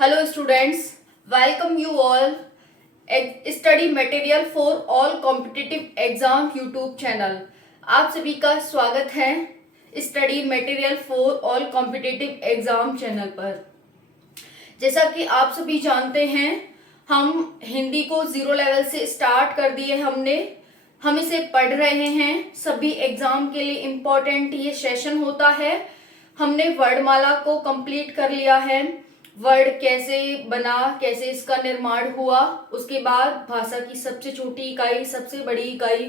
Hello students, welcome you all study material for all competitive exam YouTube channel। आप सभी का स्वागत है study material for all competitive exam channel पर। जैसा कि आप सभी जानते हैं, हम हिंदी को 0 लेवल से स्टार्ट कर दिए हम इसे पढ़ रहे हैं। सभी एग्जाम के लिए इम्पोर्टेंट ये सेशन होता है। हमने वर्णमाला को कंप्लीट कर लिया है, वर्ड कैसे बना, कैसे इसका निर्माण हुआ, उसके बाद भाषा की सबसे छोटी इकाई, सबसे बड़ी इकाई,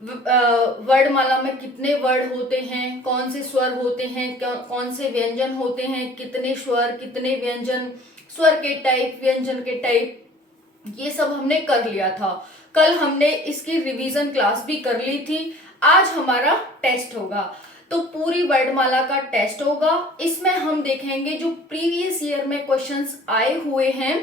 वर्णमाला में कितने वर्ड होते हैं, कौन से स्वर होते हैं, कौन से व्यंजन होते हैं, कितने स्वर, कितने व्यंजन, स्वर के टाइप, व्यंजन के टाइप, ये सब हमने कर लिया था। कल हमने इसकी रिवीजन क्लास भी कर ली थी। आज हमारा टेस्ट होगा, तो पूरी वर्णमाला का टेस्ट होगा। इसमें हम देखेंगे जो प्रीवियस ईयर में क्वेश्चंस आए हुए हैं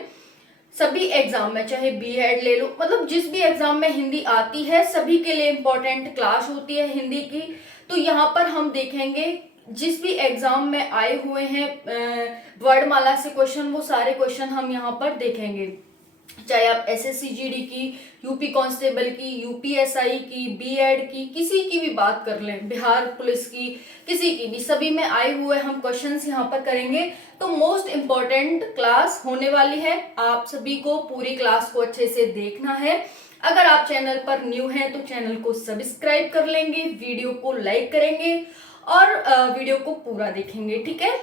सभी एग्जाम में, चाहे बीएड ले लो, मतलब जिस भी एग्जाम में हिंदी आती है सभी के लिए इम्पोर्टेंट क्लास होती है हिंदी की। तो यहाँ पर हम देखेंगे जिस भी एग्जाम में आए हुए हैं वर्णमाला से क्वेश्चन, वो सारे क्वेश्चन हम यहाँ पर देखेंगे। चाहे आप एसएससी जीडी की, यूपी कांस्टेबल की, यूपीएसआई की, बीएड की, किसी की भी बात कर लें, बिहार पुलिस की, किसी की भी, सभी में आए हुए हम क्वेश्चंस यहाँ पर करेंगे। तो मोस्ट इम्पॉर्टेंट क्लास होने वाली है। आप सभी को पूरी क्लास को अच्छे से देखना है। अगर आप चैनल पर न्यू हैं तो चैनल को सब्सक्राइब कर लेंगे, वीडियो को लाइक करेंगे और वीडियो को पूरा देखेंगे, ठीक है,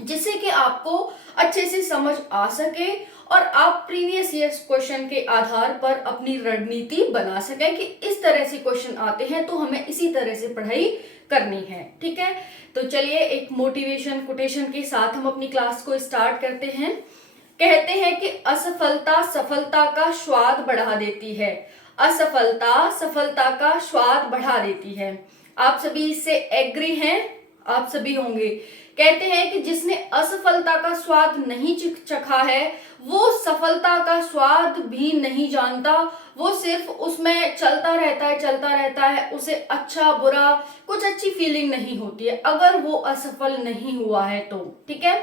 जिससे कि आपको अच्छे से समझ आ सके और आप प्रीवियस ईयर क्वेश्चन के आधार पर अपनी रणनीति बना सकें कि इस तरह से क्वेश्चन आते हैं तो हमें इसी तरह से पढ़ाई करनी है, ठीक है। तो चलिए एक मोटिवेशन कोटेशन के साथ हम अपनी क्लास को स्टार्ट करते हैं। कहते हैं कि असफलता सफलता का स्वाद बढ़ा देती है। असफलता सफलता का स्वाद बढ़ा देती है। आप सभी इससे एग्री हैं? आप सभी होंगे। कहते हैं कि जिसने असफलता का स्वाद नहीं चखा है वो सफलता का स्वाद भी नहीं जानता। वो सिर्फ उसमें चलता रहता है, उसे अच्छा बुरा कुछ अच्छी फीलिंग नहीं होती है अगर वो असफल नहीं हुआ है तो, ठीक है।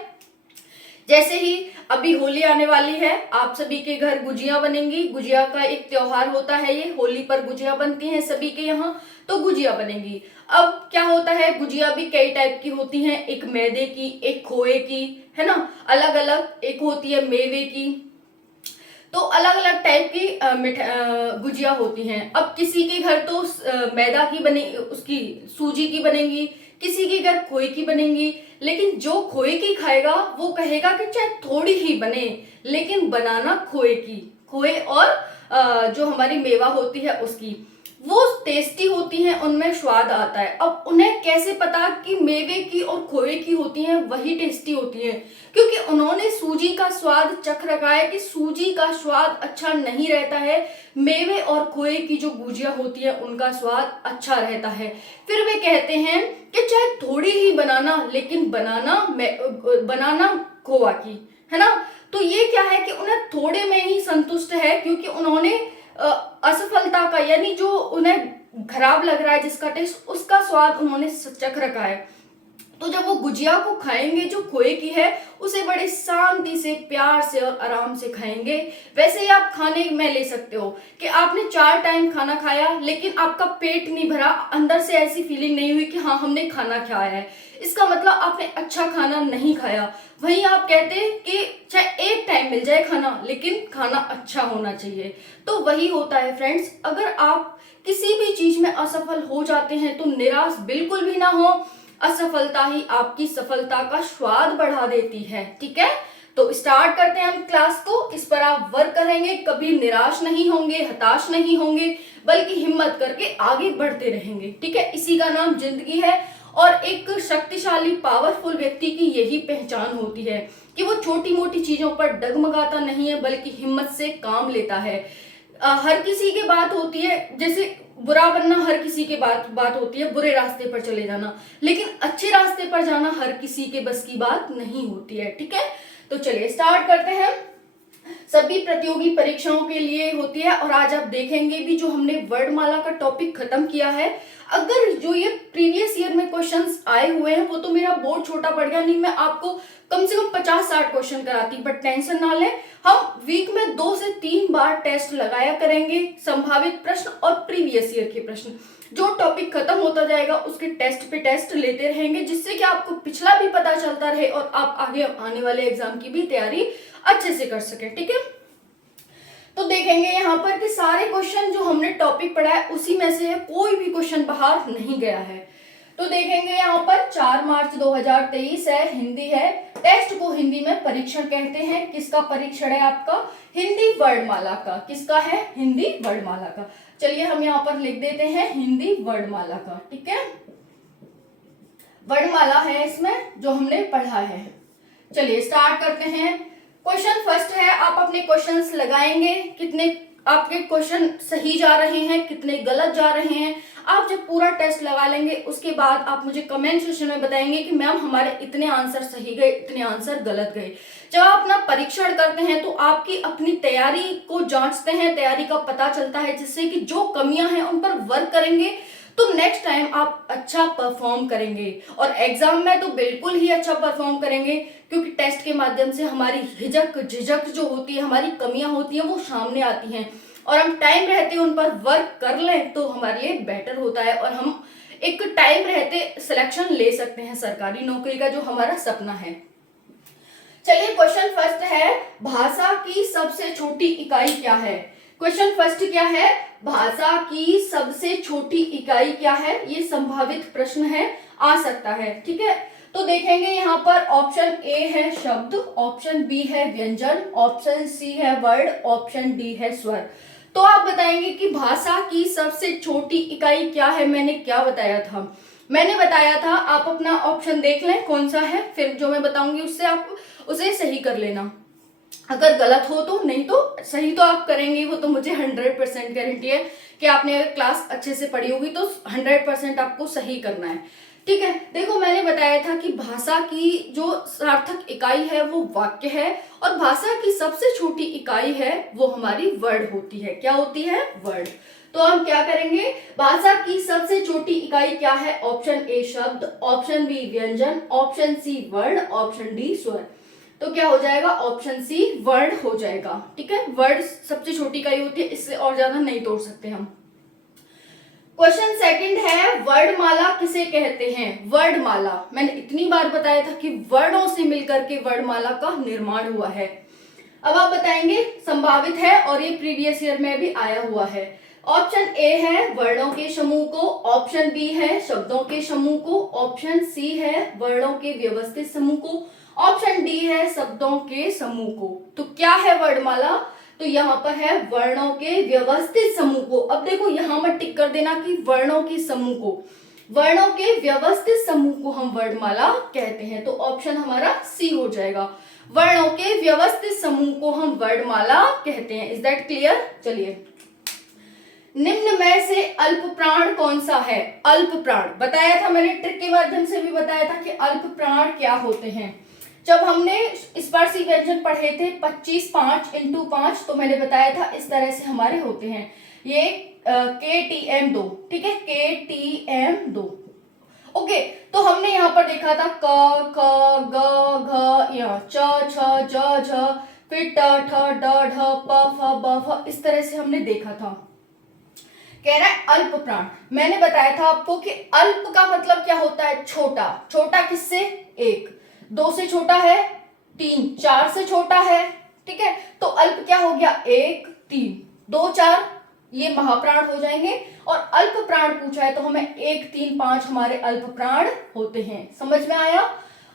जैसे ही अभी होली आने वाली है, आप सभी के घर गुजिया बनेंगी। गुजिया का एक त्योहार होता है, ये होली पर गुजिया बनती हैं सभी के यहाँ, तो गुजिया बनेंगी। अब क्या होता है, गुजिया भी कई टाइप की होती हैं, एक मैदे की, एक खोए की, है ना, अलग अलग, एक होती है मेवे की। तो अलग अलग टाइप की गुजिया होती हैं। अब किसी के घर तो मैदा की बने, उसकी सूजी की बनेगी, किसी के घर खोए की बनेगी। लेकिन जो खोए की खाएगा वो कहेगा कि चाहे थोड़ी ही बने लेकिन बनाना खोए की, खोए और जो हमारी मेवा होती है उसकी, वो टेस्टी होती हैं, उनमें स्वाद आता है। अब उन्हें कैसे पता कि मेवे की और खोए की होती हैं वही टेस्टी होती हैं? क्योंकि उन्होंने सूजी का स्वाद चख रखा है कि सूजी का स्वाद अच्छा नहीं रहता है, मेवे और खोए की जो गुजिया होती है उनका स्वाद अच्छा रहता है। फिर वे कहते हैं कि चाहे थोड़ी ही बनाना लेकिन बनाना खोआ की, है ना। तो ये क्या है कि उन्हें थोड़े में ही संतुष्ट है, क्योंकि उन्होंने असफलता का, यानी जो उन्हें खराब लग रहा है जिसका टेस्ट, उसका स्वाद उन्होंने चख रखा है। तो जब वो गुजिया को खाएंगे जो खोए की है, उसे बड़े शांति से, प्यार से और आराम से खाएंगे। वैसे ही आप खाने में ले सकते हो कि आपने 4 टाइम खाना खाया लेकिन आपका पेट नहीं भरा, अंदर से ऐसी फीलिंग नहीं हुई कि हाँ हमने खाना खाया है, इसका मतलब आपने अच्छा खाना नहीं खाया। वहीं आप कहते हैं कि चाहे 1 टाइम मिल जाए खाना लेकिन खाना अच्छा होना चाहिए। तो वही होता है फ्रेंड्स, अगर आप किसी भी चीज में असफल हो जाते हैं तो निराश बिल्कुल भी ना हो। असफलता ही आपकी सफलता का स्वाद बढ़ा देती है, ठीक है। तो स्टार्ट करते हैं हम क्लास को। इस पर आप वर्क करेंगे, कभी निराश नहीं होंगे, हताश नहीं होंगे, बल्कि हिम्मत करके आगे बढ़ते रहेंगे, ठीक है। इसी का नाम जिंदगी है। और एक शक्तिशाली पावरफुल व्यक्ति की यही पहचान होती है कि वो छोटी मोटी चीजों पर डगमगाता नहीं है, बल्कि हिम्मत से काम लेता है। हर किसी की बात होती है, जैसे बुरा बनना हर किसी के बात होती है, बुरे रास्ते पर चले जाना, लेकिन अच्छे रास्ते पर जाना हर किसी के बस की बात नहीं होती है, ठीक है। तो चलिए स्टार्ट करते हैं। सभी प्रतियोगी परीक्षाओं के लिए होती है। और आज आप देखेंगे भी जो हमने वर्णमाला का टॉपिक खत्म किया है, अगर जो ये प्रीवियस ईयर में क्वेश्चंस आए हुए हैं वो तो मेरा बोर्ड छोटा पड़ गया, नहीं मैं आपको कम से कम 50-60 क्वेश्चन कराती, बट टेंशन ना लें, हम वीक में 2 से 3 बार टेस्ट लगाया करेंगे, संभावित प्रश्न और प्रीवियस ईयर के प्रश्न। जो टॉपिक खत्म होता जाएगा उसके टेस्ट पे टेस्ट लेते रहेंगे, जिससे कि आपको पिछला भी पता चलता रहे और आप आगे आने वाले एग्जाम की भी तैयारी अच्छे से कर सके। ठीक है, तो देखेंगे यहाँ पर कि सारे क्वेश्चन जो हमने टॉपिक पढ़ा है उसी में से है, कोई भी क्वेश्चन बाहर नहीं गया है। तो देखेंगे यहाँ पर 4 मार्च 2023 है, हिंदी है। टेस्ट को हिंदी में परीक्षण कहते हैं। किसका परीक्षण है? आपका हिंदी वर्णमाला का। किसका है? हिंदी वर्णमाला का। चलिए हम यहाँ पर लिख देते हैं हिंदी वर्णमाला का। ठीक है, वर्णमाला है इसमें जो हमने पढ़ा है। चलिए स्टार्ट करते हैं। क्वेश्चन फर्स्ट है, आप अपने क्वेश्चंस लगाएंगे, कितने आपके क्वेश्चन सही जा रहे हैं, कितने गलत जा रहे हैं। आप जब पूरा टेस्ट लगा लेंगे उसके बाद आप मुझे कमेंट सेक्शन में बताएंगे कि मैम हमारे इतने आंसर सही गए, इतने आंसर गलत गए। जब आप अपना परीक्षण करते हैं तो आपकी अपनी तैयारी को जांचते हैं, तैयारी का पता चलता है, जिससे कि जो कमियां हैं उन पर वर्क करेंगे तो नेक्स्ट टाइम आप अच्छा परफॉर्म करेंगे और एग्जाम में तो बिल्कुल ही अच्छा परफॉर्म करेंगे, क्योंकि टेस्ट के माध्यम से हमारी हिचक झिझक जो होती है, हमारी कमियां होती हैं, वो सामने आती हैं और हम टाइम रहते उन पर वर्क कर लें तो हमारे लिए बेटर होता है और हम एक टाइम रहते सिलेक्शन ले सकते हैं सरकारी नौकरी का, जो हमारा सपना है। चलिए क्वेश्चन फर्स्ट है, भाषा की सबसे छोटी इकाई क्या है? क्वेश्चन फर्स्ट क्या है? भाषा की सबसे छोटी इकाई क्या है? ये संभावित प्रश्न है, आ सकता है। ठीक है, तो देखेंगे यहाँ पर ऑप्शन ए है शब्द, ऑप्शन बी है व्यंजन, ऑप्शन सी है वर्ड, ऑप्शन डी है स्वर। तो आप बताएंगे कि भाषा की सबसे छोटी इकाई क्या है? मैंने क्या बताया था? मैंने बताया था, आप अपना ऑप्शन देख लें कौन सा है, फिर जो मैं बताऊंगी उससे आप उसे सही कर लेना। अगर गलत हो तो, नहीं तो सही तो आप करेंगे, वो तो मुझे 100% गारंटी है कि आपने अगर क्लास अच्छे से पढ़ी होगी तो 100% आपको सही करना है। ठीक है, देखो मैंने बताया था कि भाषा की जो सार्थक इकाई है वो वाक्य है और भाषा की सबसे छोटी इकाई है वो हमारी वर्ड होती है। क्या होती है? वर्ड। तो हम क्या करेंगे? भाषा की सबसे छोटी इकाई क्या है? ऑप्शन ए शब्द, ऑप्शन बी व्यंजन, ऑप्शन सी वर्ण, ऑप्शन डी स्वर। तो क्या हो जाएगा? ऑप्शन सी वर्ड हो जाएगा। ठीक है, वर्ड सबसे छोटी इकाई होती है, इससे और ज्यादा नहीं तोड़ सकते हम। क्वेश्चन सेकंड है, वर्णमाला किसे कहते हैं? वर्णमाला, मैंने इतनी बार बताया था कि वर्णों से मिलकर के वर्णमाला का निर्माण हुआ है। अब आप बताएंगे संभावित है और ये प्रीवियस ईयर में भी आया हुआ है। ऑप्शन ए है वर्णों के समूह को, ऑप्शन बी है शब्दों के समूह को, ऑप्शन सी है वर्णों के व्यवस्थित समूह को, ऑप्शन डी है शब्दों के समूह को। तो क्या है वर्णमाला? तो यहाँ पर है वर्णों के व्यवस्थित समूह को। अब देखो यहाँ मत टिक कर देना कि वर्णों के समूह को, वर्णों के व्यवस्थित समूह को हम वर्णमाला कहते हैं। तो ऑप्शन हमारा सी हो जाएगा, वर्णों के व्यवस्थित समूह को हम वर्णमाला कहते हैं। Is that clear? चलिए, निम्न में से अल्प प्राण कौन सा है? अल्प प्राण बताया था मैंने, ट्रिक के माध्यम से भी बताया था कि अल्प प्राण क्या होते हैं। जब हमने स्पर्शी व्यंजन पढ़े थे 25 5 इंटू 5, तो मैंने बताया था इस तरह से हमारे होते हैं ये KTM2। ठीक है, KTM2। ओके, तो हमने यहाँ पर देखा था क ख ग घ य च छ ज झ, फिर ट ठ ड ढ प फ ब फ, इस तरह से हमने देखा था। कह रहा है अल्प प्राण। मैंने बताया था आपको कि अल्प का मतलब क्या होता है? छोटा। छोटा किससे? 1, 2 से छोटा है, 3, 4 से छोटा है। ठीक है, तो अल्प क्या हो गया? 1, 3, 2, 4 ये महाप्राण हो जाएंगे। और अल्प प्राण पूछा है तो हमें 1, 3, 5 हमारे अल्प प्राण होते हैं। समझ में आया?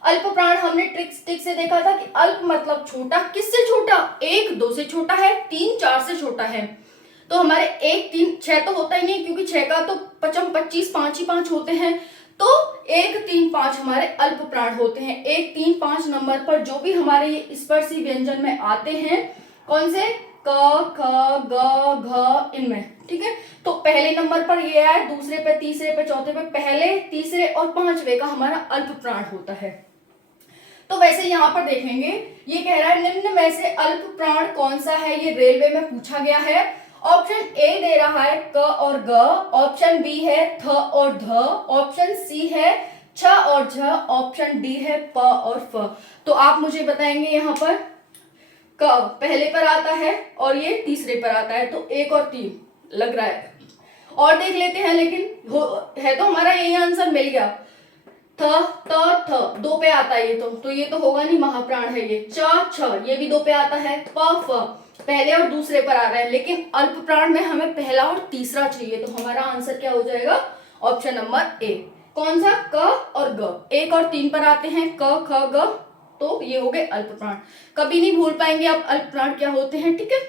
अल्प प्राण हमने ट्रिक से देखा था कि अल्प मतलब छोटा। किससे छोटा? 1, 2 से छोटा है, 3, 4 से छोटा है। तो हमारे 1, 3, 6 तो होता ही नहीं, क्योंकि 6 का तो 25 25 5 ही 5 होते हैं। तो 1, 3, 5 हमारे अल्प प्राण होते हैं। 1, 3, 5 नंबर पर जो भी हमारे ये स्पर्शी व्यंजन में आते हैं, कौन से? क ख ग घ, इनमें। ठीक है, तो पहले नंबर पर ये आया, दूसरे पे, तीसरे पे, चौथे पे, पहले, तीसरे और 5वें का हमारा अल्प प्राण होता है। तो वैसे यहाँ पर देखेंगे, ये कह रहा है निम्न में से अल्प प्राण कौन सा है, ये रेलवे में पूछा गया है। ऑप्शन ए दे रहा है क और ग, ऑप्शन बी है थ और ध, ऑप्शन सी है छ और झ, ऑप्शन डी है प और फ। तो आप मुझे बताएंगे यहाँ पर क पहले पर आता है और ये तीसरे पर आता है, तो 1 और 3 लग रहा है। और देख लेते हैं, लेकिन है तो हमारा यही आंसर मिल गया। थ त थ 2 पे आता है ये तो ये तो होगा नहीं, महाप्राण है ये। च छ ये भी 2 पे आता है। प फ पहले और दूसरे पर आ रहा है, लेकिन अल्प प्राण में हमें पहला और तीसरा चाहिए, तो हमारा आंसर क्या हो जाएगा, ऑप्शन नंबर ए। कौन सा, क और ग 1 और 3 पर आते हैं, क ख ग, तो ये हो गए अल्प प्राण। कभी नहीं भूल पाएंगे आप अल्प प्राण क्या होते हैं, ठीक है।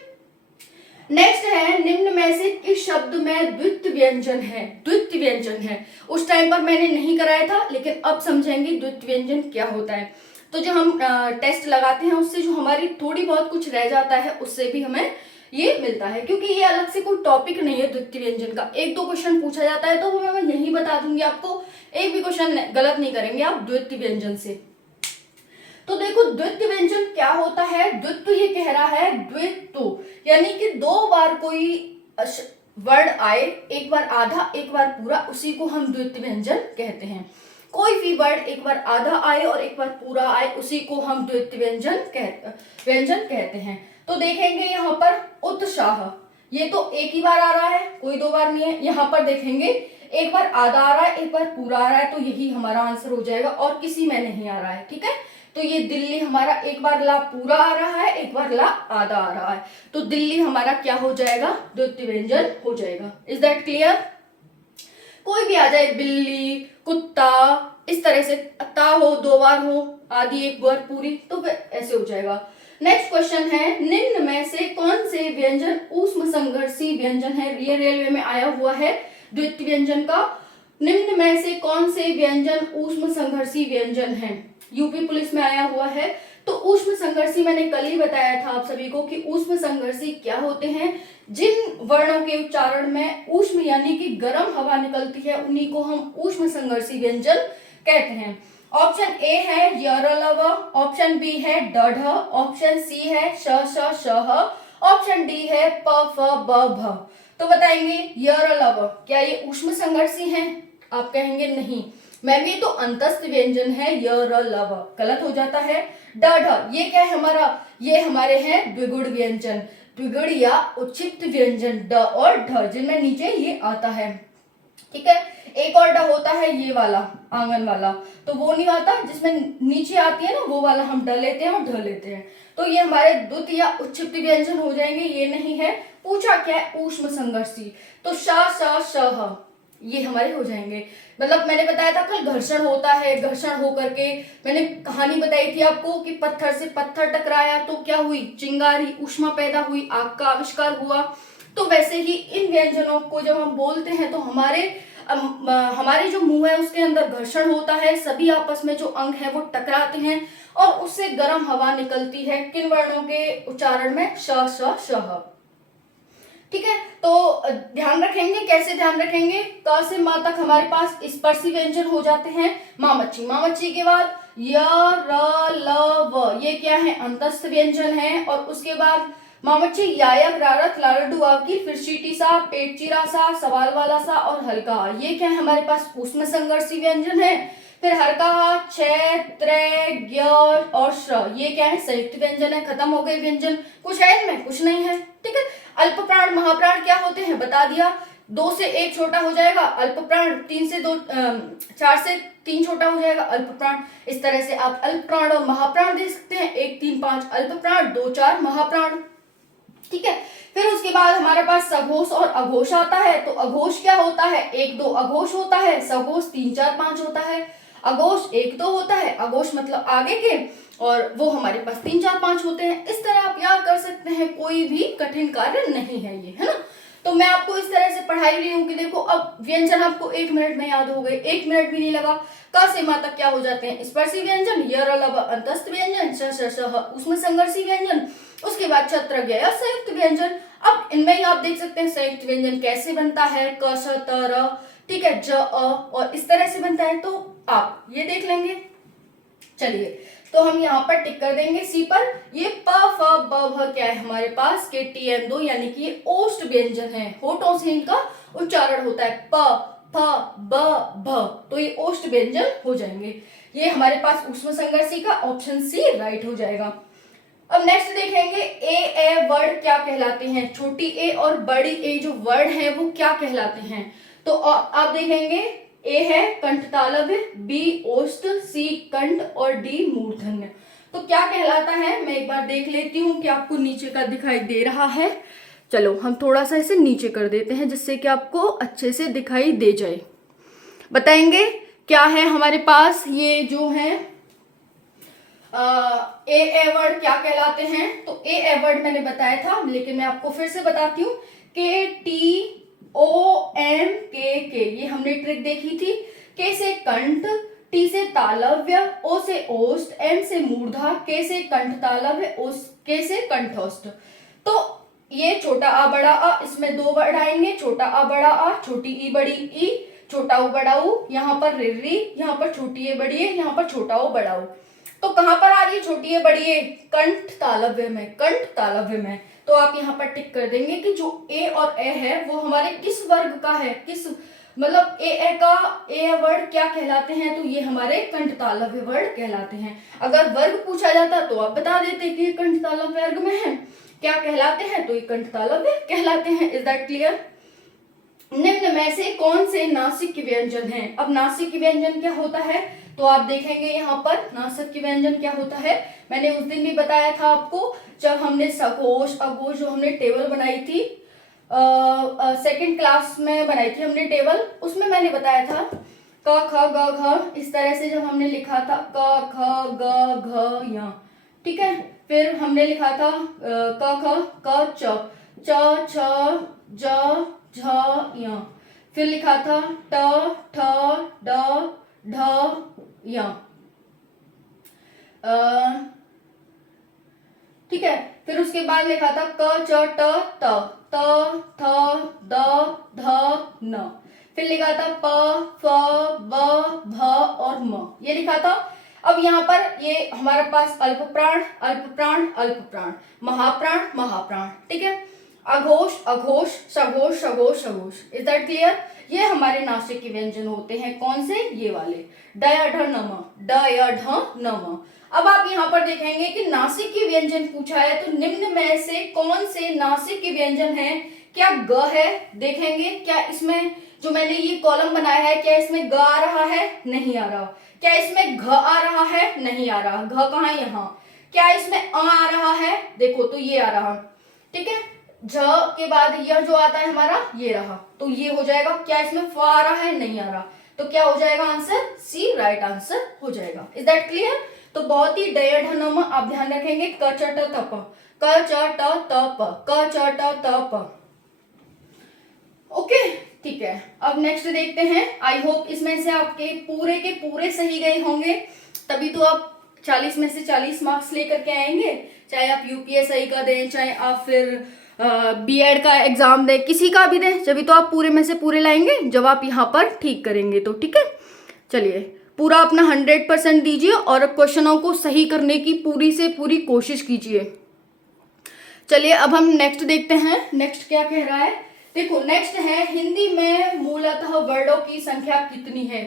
नेक्स्ट है निम्न में से इस शब्द में द्वित्व व्यंजन है। द्वित्व व्यंजन है, उस टाइम पर मैंने नहीं कराया था, लेकिन अब समझेंगे द्वित्व व्यंजन क्या होता है। तो जो हम टेस्ट लगाते हैं उससे जो हमारी थोड़ी बहुत कुछ रह जाता है उससे भी हमें ये मिलता है, क्योंकि ये अलग से कोई टॉपिक नहीं है द्वित्व व्यंजन का। 1-2 क्वेश्चन पूछा जाता है तो वो मैं यही बता दूंगी आपको, एक भी क्वेश्चन गलत नहीं करेंगे आप द्वित्व व्यंजन से। तो देखो द्वित्व व्यंजन क्या होता है। द्वित्व ये कह रहा है द्वित्व यानी कि 2 बार कोई वर्ड आए, एक बार आधा एक बार पूरा, उसी को हम द्वित्व व्यंजन कहते हैं। कोई भी वर्ड एक बार आधा आए और एक बार पूरा आए, उसी को हम द्वित्व व्यंजन कहते हैं। तो देखेंगे यहाँ पर उत्साह, ये तो एक ही बार आ रहा है, कोई 2 बार नहीं है। यहाँ पर देखेंगे एक बार आधा आ रहा है एक बार पूरा आ रहा है, तो यही हमारा आंसर हो जाएगा, और किसी में नहीं आ रहा है, ठीक है। तो ये दिल्ली हमारा एक बार ला पूरा आ रहा है एक बार ला आधा आ रहा है, तो दिल्ली हमारा क्या हो जाएगा, द्वित्व व्यंजन हो जाएगा। Is that clear. कोई भी आ जाए, बिल्ली, कुत्ता, इस तरह से ता हो 2 बार हो, आधी एक बार पूरी, तो ऐसे हो जाएगा। नेक्स्ट क्वेश्चन है निम्न में से कौन से व्यंजन ऊष्म संघर्षी व्यंजन है। ये रेलवे में आया हुआ है द्वित्व व्यंजन का। निम्न में से कौन से व्यंजन ऊष्म संघर्षी व्यंजन है, यूपी पुलिस में आया हुआ है। तो ऊष्म संघर्षी मैंने कल ही बताया था आप सभी को कि ऊष्म संघर्षी क्या होते हैं। जिन वर्णों के उच्चारण में ऊष्म यानी कि गर्म हवा निकलती है, उन्हीं को हम ऊष्म संघर्षी व्यंजन कहते हैं। ऑप्शन ए है यर लव, ऑप्शन बी है डढ़, ऑप्शन सी है श श शह, ऑप्शन डी है प फ ब भ। तो बताएंगे यर लव क्या ये ऊष्म संघर्षी हैं, आप कहेंगे नहीं मैम ये तो अंतस्थ व्यंजन है, यर लव गलत हो जाता है। डढ़ ये क्या है हमारा, ये हमारे हैं द्विगुण व्यंजन, द्विगुण या उच्छिष्ट व्यंजन ड और ढ, जिनमें नीचे ये आता है, ठीक है। एक और ड होता है ये वाला आंगन वाला, तो वो नहीं आता, जिसमें नीचे आती है ना वो वाला हम ड लेते हैं और ढ लेते हैं, तो ये हमारे द्वित या उच्छिष्ट व्यंजन हो जाएंगे। ये नहीं है, पूछा क्या है ऊष्म संघर्षी, तो श श श ये हमारे हो जाएंगे। मतलब मैंने बताया था कल घर्षण होता है, घर्षण होकर के मैंने कहानी बताई थी आपको कि पत्थर से पत्थर टकराया तो क्या हुई, चिंगारी, ऊष्मा पैदा हुई, आग का आविष्कार हुआ। तो वैसे ही इन व्यंजनों को जब हम बोलते हैं तो हमारे जो मुंह है उसके अंदर घर्षण होता है, सभी आपस में जो अंग है वो टकराते हैं और उससे गर्म हवा निकलती है। किन वर्णों के उच्चारण में, श श श, ठीक है। तो ध्यान रखेंगे, कैसे ध्यान रखेंगे, क से मां तक हमारे पास स्पर्शी व्यंजन हो जाते हैं। मामच्ची, मामच्ची के बाद य र ल व, ये क्या है अंतस्थ व्यंजन है। और उसके बाद मामच्ची यायक रारथ लारडू आवकी, फिर शीटी सा, पेट चिरा सा, सवाल वाला सा और हल्का, ये क्या है हमारे पास ऊष्म संघर्षी व्यंजन है। फिर हरका, छे, त्रे, ज्ञ और श्र, ये क्या है संयुक्त व्यंजन है। खत्म हो गए व्यंजन, कुछ है इनमें, कुछ नहीं है, ठीक है। अल्प प्राण महाप्राण क्या होते हैं बता दिया, 2 से 1 छोटा हो जाएगा अल्प प्राण, 4 से 3 छोटा हो जाएगा अल्प प्राण। इस तरह से आप अल्प प्राण और महाप्राण दे सकते हैं, 1 3 5 अल्प प्राण, 2 4 महाप्राण, ठीक है। फिर उसके बाद हमारे पास सघोष और अघोष आता है। तो अघोष क्या होता है, 1 2 अघोष होता है, सघोष 3 4 5 होता है। अघोष 1 2 होता है, अघोष मतलब आगे के, और वो हमारे पास 3 4 5 होते हैं। इस तरह आप याद कर सकते हैं, कोई भी कठिन कार्य नहीं है ये, है ना। तो मैं आपको इस तरह से पढ़ाई रही हूँ कि देखो अब व्यंजन आपको 1 मिनट में याद हो गए, 1 मिनट भी नहीं लगा। क से मां तक क्या हो जाते हैं स्पर्शी व्यंजन, य र ल व अंतस्थ व्यंजन, श श श ऊष्म संघर्षी व्यंजन, उसके बाद छत्र ज्ञ या संयुक्त व्यंजन। अब इनमें ही आप देख सकते हैं संयुक्त व्यंजन कैसे बनता है, क श त र, ठीक है, ज अ, और इस तरह से बनता है, तो आप ये देख लेंगे। चलिए तो हम यहाँ पर टिक कर देंगे सी पर। ये प फ ब भ क्या है हमारे पास के टी एम दो, यानी कि ये ओष्ठ व्यंजन है, होठों से इनका उच्चारण होता है प फ ब भ, तो ये ओष्ठ व्यंजन हो जाएंगे। ये हमारे पास ऊष्म संघर्षी का ऑप्शन सी राइट हो जाएगा। अब नेक्स्ट देखेंगे ए वर्ड क्या कहलाते हैं। छोटी ए और बड़ी ए जो वर्ड है वो क्या कहलाते हैं, तो आप देखेंगे ए है कंठ तालव्य, बी ओष्ठ, सी कंठ और डी मूर्धन्य। तो क्या कहलाता है मैं एक बार देख लेती हूँ कि आपको नीचे का दिखाई दे रहा है। चलो हम थोड़ा सा इसे नीचे कर देते हैं जिससे कि आपको अच्छे से दिखाई दे जाए। बताएंगे क्या है हमारे पास ये जो है ए वर्ड क्या कहलाते हैं। तो ए वर्ड मैंने बताया था, लेकिन मैं आपको फिर से बताती हूँ। के टी ओ एम के ये हमने ट्रिक देखी थी। के से कंठ, टी से तालव्य, ओ से ओष्ठ, एम से मूर्धा, के से कंठ तालव्य, के से कंठोष्ठ। तो ये छोटा आ बड़ा आ, इसमें दो वर्ड आएंगे, छोटा आ बड़ा आ, छोटी ई बड़ी ई, छोटा ऊ बड़ा ऊ, यहाँ पर रिर्री, यहाँ पर छोटी ए बड़ी ए, यहाँ पर छोटा ओ बड़ा ऊ। तो कहां पर आ रही है छोटी ए बड़ी ए, कंठ तालव्य में, कंठ तालव्य में। तो आप यहाँ पर टिक कर देंगे कि जो ए और ए है वो हमारे किस वर्ग का है, किस मतलब ए का ए वर्ड क्या कहलाते हैं, तो ये हमारे कंठ तालव्य वर्ड कहलाते हैं। अगर वर्ग पूछा जाता तो आप बता देते कि ये कंठ तालव्य वर्ग में है। क्या कहलाते हैं, तो ये कंठ तालव्य कहलाते हैं। Is that clear. निम्न में से कौन से नासिक व्यंजन है। अब नासिक व्यंजन क्या होता है, तो आप देखेंगे यहाँ पर नासिक व्यंजन क्या होता है। मैंने उस दिन भी बताया था आपको जब हमने सघोष अघोष जो हमने टेबल बनाई थी, सेकंड क्लास में बनाई थी हमने टेबल, उसमें मैंने बताया था क ख ग घ, इस तरह से जब हमने लिखा था क ख ग घ या, ठीक है। फिर हमने लिखा था क ख क च च छ ज झ या, फिर लिखा था ट ठ ड ढ या, ठीक है। फिर उसके बाद लिखा था क च ट त त थ द ध न, फिर लिखा था प फ ब भ और म, ये लिखा था। अब यहाँ पर ये हमारे पास अल्प प्राण अल्प प्राण अल्प प्राण, महाप्राण महाप्राण, ठीक है। अघोष अघोष, सघोष सघोष सघोष। Is that clear. ये हमारे नासिक के व्यंजन होते हैं, कौन से, ये वाले ड य ढ न म, ड य ढ न म। अब आप यहाँ पर देखेंगे कि नासिक के व्यंजन पूछा है, तो निम्न में से कौन से नासिक के व्यंजन है। क्या ग है, देखेंगे क्या इसमें जो मैंने ये कॉलम बनाया है क्या इसमें ग आ रहा है, नहीं आ रहा। क्या इसमें घ आ रहा है, नहीं आ रहा। घ कहाँ है, यहाँ। क्या इसमें आ रहा है, देखो तो ये आ रहा, ठीक है। झ के बाद यह जो आता है हमारा ये रहा, तो ये हो जाएगा। क्या इसमें फ आ रहा है, नहीं आ रहा, तो क्या हो जाएगा आंसर, सी राइट आंसर हो जाएगा। Is that clear. तो बहुत ही डय ढ आप ध्यान रखेंगे, क च ट त प, क च ट त प, क च ट त प। ओके ठीक है। अब नेक्स्ट देखते हैं। आई होप इसमें से आपके पूरे के पूरे सही गए होंगे, तभी तो आप 40 में से 40 मार्क्स लेकर के आएंगे। चाहे आप यूपीएससी का दें, चाहे आप फिर बीएड का एग्जाम दें, किसी का भी दें, जब तो आप पूरे में से पूरे लाएंगे जब आप यहाँ पर ठीक करेंगे तो, ठीक है। चलिए पूरा अपना 100% दीजिए और क्वेश्चनों को सही करने की पूरी से पूरी कोशिश कीजिए। चलिए अब हम नेक्स्ट देखते हैं। नेक्स्ट क्या कह रहा है, देखो नेक्स्ट है हिंदी में मूलतः वर्णों की संख्या कितनी है।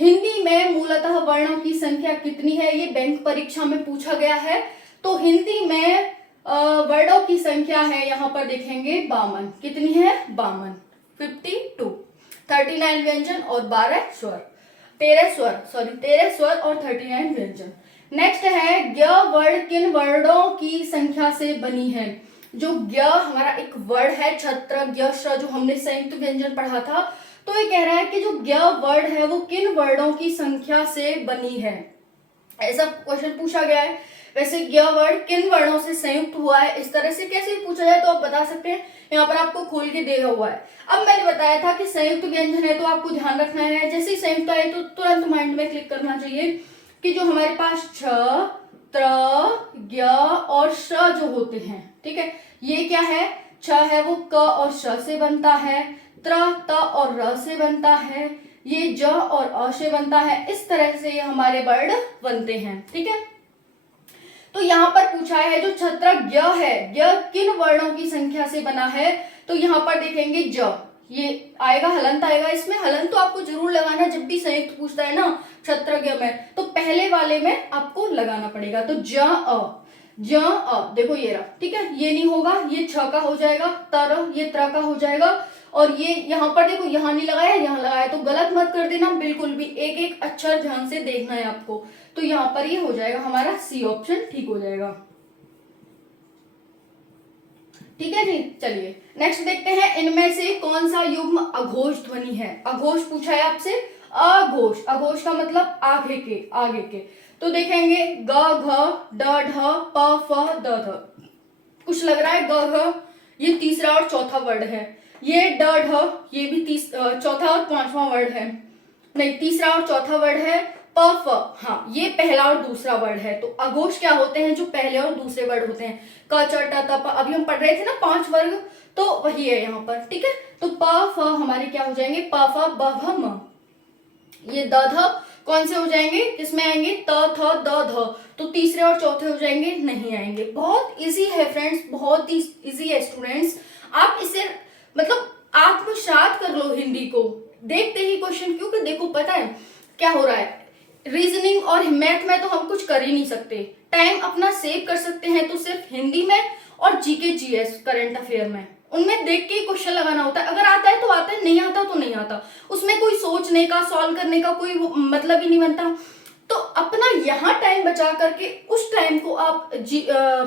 हिंदी में मूलतः वर्णों की संख्या कितनी है, ये बैंक परीक्षा में पूछा गया है। तो हिंदी में वर्णों की संख्या है, यहाँ पर देखेंगे 52। कितनी है, 52, 52, 39 व्यंजन और 12 स्वर, 13 स्वर और 39 व्यंजन। नेक्स्ट है ज्ञ वर्ण किन वर्णों की संख्या से बनी है। जो ज्ञ हमारा एक वर्ण है, छत्र ज्ञ श्र जो हमने संयुक्त व्यंजन पढ़ा था, तो ये कह रहा है कि जो ज्ञ वर्ण है वो किन वर्णों की संख्या से बनी है, ऐसा क्वेश्चन पूछा गया है। वैसे ज्ञ वर्ण किन वर्णों से संयुक्त हुआ है, इस तरह से कैसे पूछा जाए तो आप बता सकते हैं। यहाँ पर आपको खोल के दिया हुआ है। अब मैंने बताया था कि संयुक्त व्यंजन है तो आपको ध्यान रखना है, जैसे ही संयुक्त आए तो तुरंत माइंड में क्लिक करना चाहिए कि जो हमारे पास छ, त्र, ज्ञ और श जो होते हैं, ठीक है, ये क्या है, छ है वो क और श से बनता है, त्र त और र से बनता है, ये ज और अ से बनता है। इस तरह से ये हमारे वर्ण बनते हैं, ठीक है। तो यहाँ पर पूछा है जो छत्रक य है, य किन वर्णों की संख्या से बना है, तो यहाँ पर देखेंगे ज, ये आएगा, हलंत आएगा इसमें। हलंत तो आपको जरूर लगाना जब भी संयुक्त पूछता है ना छत्रक य में, तो पहले वाले में आपको लगाना पड़ेगा। तो ज अ देखो ये रहा, ठीक है, ये नहीं होगा, ये छ का हो जाएगा, तर ये त्र का हो जाएगा, और ये यहाँ पर देखो यहाँ नहीं लगाया, यहाँ लगाया, तो गलत मत कर देना बिल्कुल भी, एक एक अक्षर ध्यान से देखना है आपको। तो यहाँ पर ये हो जाएगा हमारा सी ऑप्शन ठीक हो जाएगा। ठीक है जी, चलिए नेक्स्ट देखते हैं, इनमें से कौन सा युग्म अघोष ध्वनि है। अघोष पूछा है आपसे, अघोष, अघोष का मतलब आगे के, आगे के। तो देखेंगे ग घ ड ढ प फ द ध, कुछ लग रहा है ग घ, ये तीसरा और चौथा वर्ड है, ये ड ढ ये भी चौथा और पांचवा वर्ड है, नहीं तीसरा और चौथा वर्ड है, प फ हाँ ये पहला और दूसरा वर्ड है। तो अघोष क्या होते हैं, जो पहले और दूसरे वर्ड होते हैं, क च ट त प, अभी हम पढ़ रहे थे ना 5 वर्ग, तो वही है यहाँ पर, ठीक है। तो प फ हमारे क्या हो जाएंगे, प फ ब भ म, ये द ध कौन से हो जाएंगे, किसमें आएंगे, त थ द ध, तो तीसरे और चौथे हो जाएंगे, नहीं आएंगे। बहुत इजी है फ्रेंड्स, बहुत ही इजी है स्टूडेंट्स, आप इसे मतलब आत्मसात कर लो हिंदी को देखते ही क्वेश्चन, क्योंकि देखो पता है क्या हो रहा है, रीजनिंग और मैथ में तो हम कुछ कर ही नहीं सकते, टाइम अपना सेव कर सकते हैं तो सिर्फ हिंदी में और जीके जीएस करंट अफेयर में, उनमें देख के क्वेश्चन लगाना होता है। अगर आता है तो आता है, नहीं आता तो नहीं आता, उसमें कोई सोचने का, सॉल्व करने का कोई मतलब ही नहीं बनता। तो अपना यहाँ टाइम बचा करके उस टाइम को आप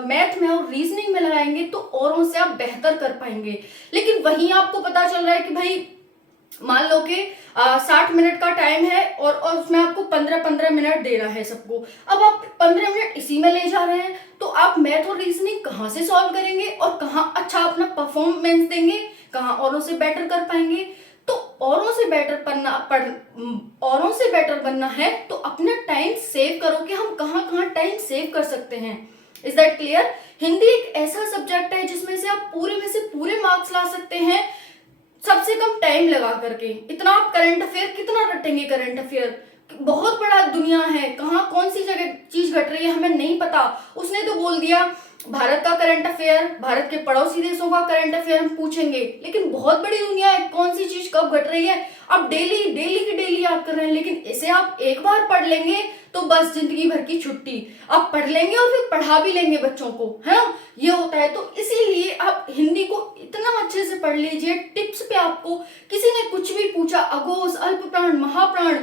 मैथ में और रीजनिंग में लगाएंगे तो औरों से आप बेहतर कर पाएंगे। लेकिन वहीं आपको पता चल रहा है कि भाई मान लो कि 60 मिनट का टाइम है और उसमें आपको 15-15 मिनट देना है सबको, अब आप 15 मिनट इसी में ले जा रहे हैं, तो आप मैथ और रीजनिंग कहाँ से सॉल्व करेंगे और कहाँ अच्छा अपना परफॉर्मेंस देंगे, कहाँ औरों से बेटर कर पाएंगे। तो औरों से बेटर बनना है तो अपना टाइम सेव करो कि हम कहाँ कहाँ टाइम सेव कर सकते हैं। Is that clear. हिंदी एक ऐसा सब्जेक्ट है जिसमें से आप पूरे में से पूरे मार्क्स ला सकते हैं सबसे कम टाइम लगा करके। इतना आप करंट अफेयर कितना रटेंगे, करंट अफेयर बहुत बड़ा दुनिया है, कहाँ कौन सी जगह चीज घट रही है हमें नहीं पता। उसने तो बोल दिया भारत का करंट अफेयर, भारत के पड़ोसी देशों का करंट अफेयर हम पूछेंगे, लेकिन बहुत बड़ी दुनिया है, कौन सी चीज कब घट रही है आप डेली की डेली याद कर रहे हैं। लेकिन इसे आप एक बार पढ़ लेंगे तो बस जिंदगी भर की छुट्टी, आप पढ़ लेंगे और फिर पढ़ा भी लेंगे बच्चों को, है ना, ये होता है। तो इसीलिए आप हिंदी को इतना अच्छे से पढ़ लीजिए। टिप्स पे आपको किसी ने कुछ भी पूछा, अघोष, अल्पप्राण, महाप्राण,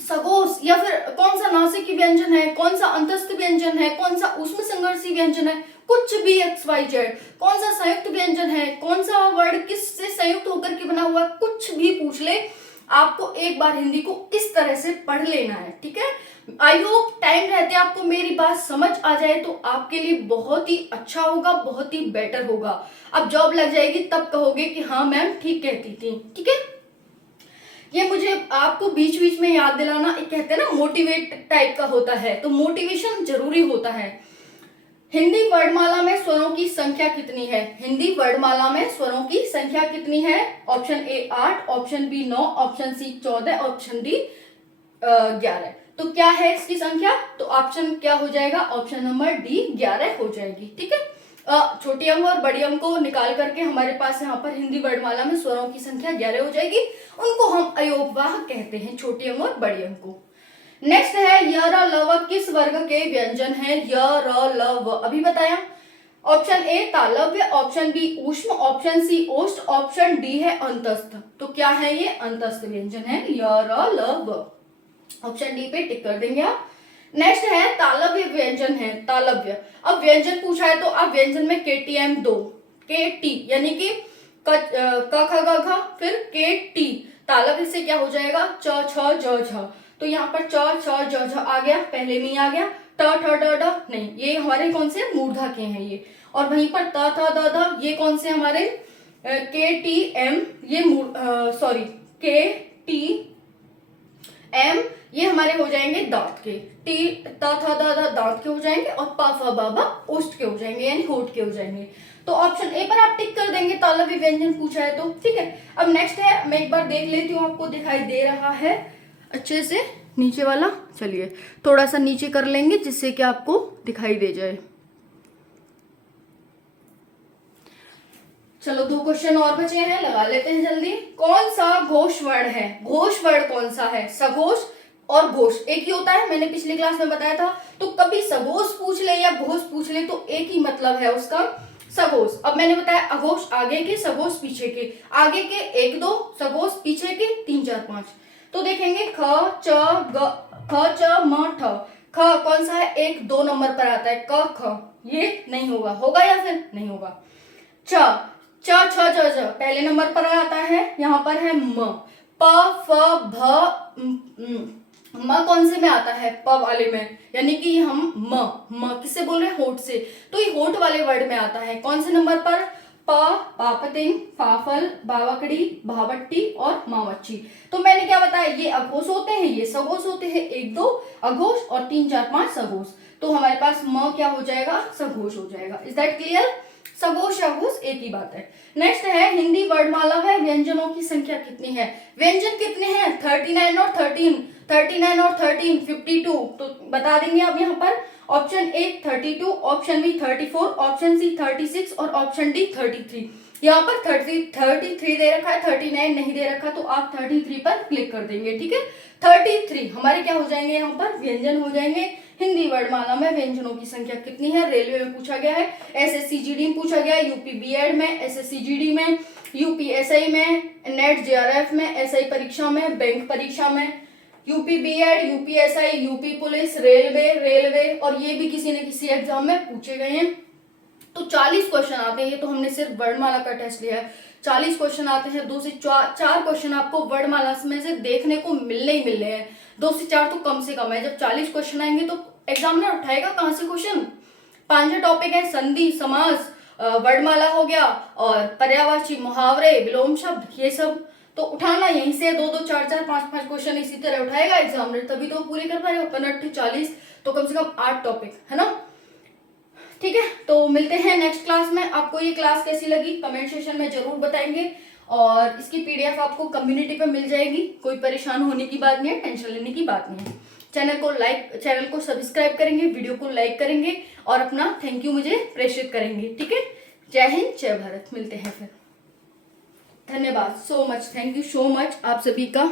सघोष, या फिर कौन सा नासिकी व्यंजन है, कौन सा अंतस्थ व्यंजन है, कौन सा ऊष्म संघर्षी व्यंजन है, कुछ भी XYZ, कौन सा संयुक्त व्यंजन है, कौन सा वर्ड किस से संयुक्त होकर के बना हुआ, कुछ भी पूछ ले, आपको एक बार हिंदी को इस तरह से पढ़ लेना है। ठीक है, आई होप टाइम रहते आपको मेरी बात समझ आ जाए तो आपके लिए बहुत ही अच्छा होगा, बहुत ही बेटर होगा। अब जॉब लग जाएगी तब कहोगे कि हाँ मैम ठीक कहती थी। ठीक है, ये मुझे आपको बीच बीच में याद दिलाना, एक कहते हैं ना मोटिवेट टाइप का होता है, तो मोटिवेशन जरूरी होता है। हिंदी वर्णमाला में स्वरों की संख्या कितनी है? हिंदी वर्णमाला में स्वरों की संख्या कितनी है? Option A 8, option B 9, option C 14, option D 11। तो क्या है इसकी संख्या? तो ऑप्शन क्या हो जाएगा? ऑप्शन नंबर डी 11 हो जाएगी। ठीक है, छोटी अंक और बड़ी अंक को निकाल करके हमारे पास यहाँ पर हिंदी वर्णमाला में स्वरों की संख्या 11 हो जाएगी। उनको हम अयोगवाह कहते हैं, छोटी अंक और बड़ी अंक को। नेक्स्ट है य र ल व किस वर्ग के व्यंजन है? य र ल व अभी बताया। ऑप्शन ए तालव्य, ऑप्शन बी ऊष्म, ऑप्शन सी ओष्ठ, ऑप्शन डी है अंतस्थ। तो क्या है ये? अंतस्थ व्यंजन है य र ल व। ऑप्शन डी पे टिक कर देंगे आप। नेक्स्ट है तालव्य व्यंजन है, तालव्य। अब व्यंजन पूछा है तो आप व्यंजन में KTM 2, KT यानी कि क ख ग घ, फिर KT, तालव्य से क्या हो जाएगा? च छ ज झ। तो यहाँ पर च छ ज झ आ गया, पहले में ही आ गया। ट ठ ड ढ नहीं, ये हमारे कौन से मूर्धा के हैं ये। और वहीं पर त थ द ध ये कौन से हमारे KTM, ये सॉरी KTM ये हमारे हो जाएंगे दांत के। टी त थ द ध दांत के हो जाएंगे और प फ ब भ ओष्ठ के हो जाएंगे, यानी होठ के हो जाएंगे। तो ऑप्शन ए पर आप टिक कर देंगे, तालव्य व्यंजन पूछा है तो। ठीक है, अब नेक्स्ट है, मैं एक बार देख लेती हूँ, आपको दिखाई दे रहा है अच्छे से? नीचे वाला, चलिए थोड़ा सा नीचे कर लेंगे जिससे कि आपको दिखाई दे जाए। चलो 2 क्वेश्चन और बचे हैं, लगा लेते हैं जल्दी। कौन सा घोष वर्ण है? घोष वर्ण कौन सा है? सघोष और घोष एक ही होता है, मैंने पिछली क्लास में बताया था। तो कभी सघोष पूछ ले या घोष पूछ ले तो एक ही मतलब है उसका, सघोष। अब मैंने बताया अघोष आगे के, सघोष पीछे के। आगे के 1 2, सघोष पीछे के 3 4 5। तो देखेंगे ख च म ठ। ख कौन सा है? 1 2 नंबर पर आता है, क ख ये नहीं होगा, होगा या फिर नहीं होगा। च छ छ पहले नंबर पर आता है, यहाँ पर है म। प फ भ म कौन से में आता है? प वाले में, यानी कि हम म किससे बोल रहे हैं? होठ से। तो ये होठ वाले वर्ड में आता है। कौन से नंबर पर? प पापतिंग, फाफल, बावकड़ी, भावट्टी और मावच्ची। तो मैंने क्या बताया, ये अघोष होते हैं, ये सघोष होते हैं। 1 2 अघोष और 3 4 5 सघोष। तो हमारे पास म क्या हो जाएगा? सघोष हो जाएगा। Is that clear? सघोष अघोष एक ही बात है। नेक्स्ट है हिंदी वर्णमाला है, व्यंजनों की संख्या कितनी है? व्यंजन कितने हैं? 39 और 13, 39 और 13 52। तो बता देंगे अब यहाँ पर। Option A 32, option B 34, option C 36 और ऑप्शन डी 33। यहाँ पर 33 दे रखा है, 39 नहीं दे रखा, तो आप 33 पर क्लिक कर देंगे। ठीक है, 33 हमारे क्या हो जाएंगे? यहाँ पर व्यंजन हो जाएंगे। हिंदी वर्णमाला में व्यंजनों की संख्या कितनी है? रेलवे में पूछा गया है, एसएससी जीडी में पूछा गया है, यूपी बीएड में, एसएससी जीडी में, यूपीएसआई में, नेट जेआरएफ में, एसआई परीक्षा में, बैंक परीक्षा में, UP BEd, UPSI, UP police, railway और ये भी किसी न किसी एग्जाम में पूछे गए हैं। तो 40 क्वेश्चन आते हैं। ये तो हमने सिर्फ वर्णमाला का टेस्ट लिया है। 40 क्वेश्चन आते हैं। 2 से 4 क्वेश्चन आपको वर्णमाला में से देखने को मिलने ही मिलने हैं। 2 से 4 तो कम से कम है। जब 40 क्वेश्चन आएंगे तो एग्जामिनर उठाएगा कहाँ से क्वेश्चन? 5 टॉपिक है, संधि, समास, वर्णमाला हो गया और पर्यायवाची, मुहावरे, विलोम शब्द, ये सब तो उठाना यहीं से 2 2 4 4 5 5 क्वेश्चन इसी तरह उठाएगा एग्जामिनर, तभी तो पूरे कर पाएगा। 15 40 तो कम से कम 8 टॉपिक है ना। ठीक है, तो मिलते हैं नेक्स्ट क्लास में। आपको ये क्लास कैसी लगी कमेंट सेक्शन में जरूर बताएंगे और इसकी पीडीएफ आपको कम्युनिटी पे मिल जाएगी। कोई परेशान होने की बात नहीं है, टेंशन लेने की बात नहीं है। चैनल को सब्सक्राइब करेंगे, वीडियो को लाइक करेंगे और अपना थैंक यू मुझे प्रेषित करेंगे। ठीक है, जय हिंद, जय भारत। मिलते हैं फिर। धन्यवाद so much, thank you so much आप सभी का।